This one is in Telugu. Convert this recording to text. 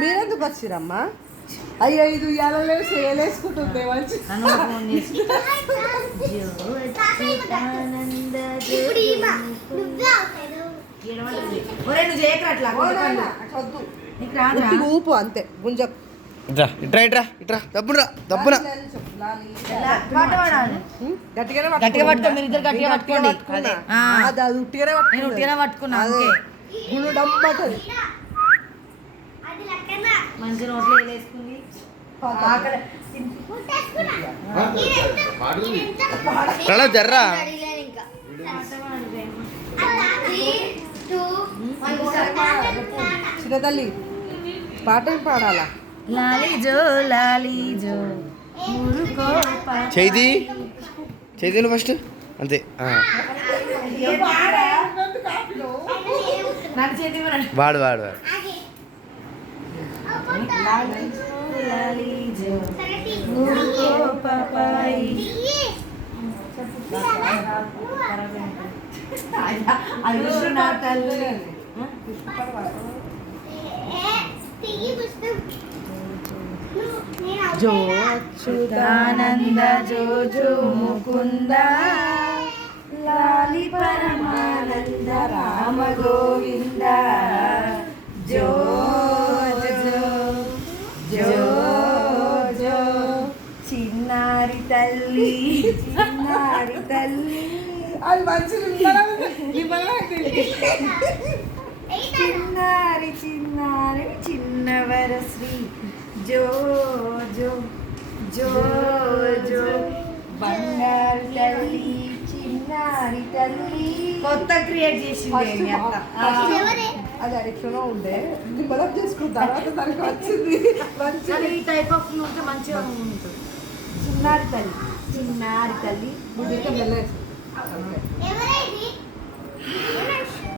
మీరెందుకు వచ్చిరమ్మా? అయ్యో ఇది ఇవాళ చేయలేసుకుంటుంది మంచి ఊపు అంతే గుంజ ఇట్రా ఇట్రా ఇట్రా దబ్బురా దబ్బున గట్టిగా పట్టుకో, మీరు ఇద్దరు గట్టిగా పట్టుకోండి. ఉట్టిగానే పట్టుకున్నా మంచి నోట్లో వేసుకుంది. జర్రా చిన్న తల్లి పాట పాడాలా? లాలీజో చేయి చేయి ఫస్ట్ అంతే. వాడు వాడు వాడు జో అచ్యుతానంద జో జో ముకుంద లాలి పరమానంద రామ గోవింద జో జో జో జో చిన్నారి తల్లి అది మంచిది. చిన్నారి చిన్నవర శ్రీ జో జో జో జో బంగారు తల్లి చిన్నారి తల్లి. కొత్త క్రియేట్ చేసింది అది ఎట్లనో ఉండే డెవలప్ చేసుకున్న తర్వాత దానికి వచ్చింది మంచి ఈ టైప్ ఆఫ్ ఉంటే మంచిగా ఉంటుంది. చిన్నారి తల్లి నువ్వు మెల్ల